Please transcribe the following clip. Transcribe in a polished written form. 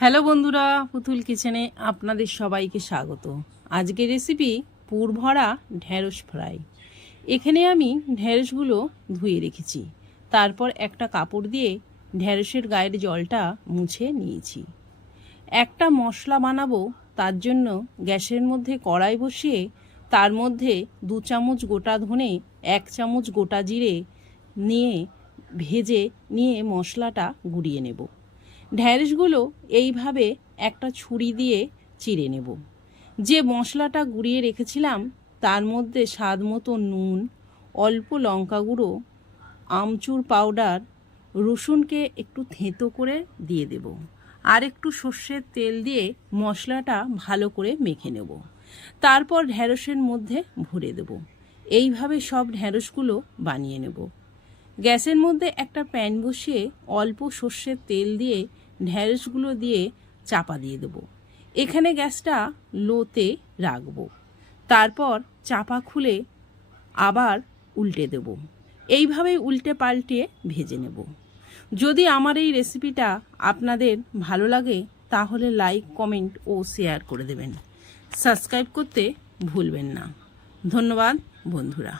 Hello বন্ধুরা, পুতুল কিচেনে আপনাদের সবাইকে স্বাগত। আজকের রেসিপি পুর ভরা ঢ্যাঁড়স ফ্রাই। এখানে আমি ঢ্যাঁড়সগুলো ধুয়ে রেখেছি, তারপর একটা কাপড় দিয়ে ঢ্যাঁড়সের গায়ের জলটা মুছে নিয়েছি। একটা মশলা বানাবো, তার জন্য গ্যাসের মধ্যে কড়াই বসিয়ে তার মধ্যে 2 চামচ গোটা ধনে, 1 চামচ গোটা জিরে নিয়ে ভেজে নিয়ে মশলাটা গুঁড়িয়ে নেব। ঢ্যাঁড়সগুলো এইভাবে একটা ছুরি দিয়ে চিড়ে নেব। যে মশলাটা গুঁড়িয়ে রেখেছিলাম তার মধ্যে স্বাদ মতো নুন, অল্প লঙ্কা গুঁড়ো, আমচুর পাউডার, রসুনকে একটু থেঁতো করে দিয়ে দেব, আর একটু সর্ষের তেল দিয়ে মশলাটা ভালো করে মেখে নেব। তারপর ঢ্যাঁড়সের মধ্যে ভরে দেব। এইভাবে সব ঢ্যাঁড়সগুলো বানিয়ে নেব। গ্যাসের মধ্যে একটা প্যান বসিয়ে অল্প সর্ষের তেল দিয়ে ঢ্যাঁড়সগুলো দিয়ে চাপা দিয়ে দেবো। এখানে গ্যাসটা লোতে রাখবো। তারপর চাপা খুলে আবার উল্টে দেব। এইভাবেই উল্টে পাল্টে ভেজে নেব। যদি আমার এই রেসিপিটা আপনাদের ভালো লাগে তাহলে লাইক, কমেন্ট ও শেয়ার করে দেবেন। সাবস্ক্রাইব করতে ভুলবেন না। ধন্যবাদ বন্ধুরা।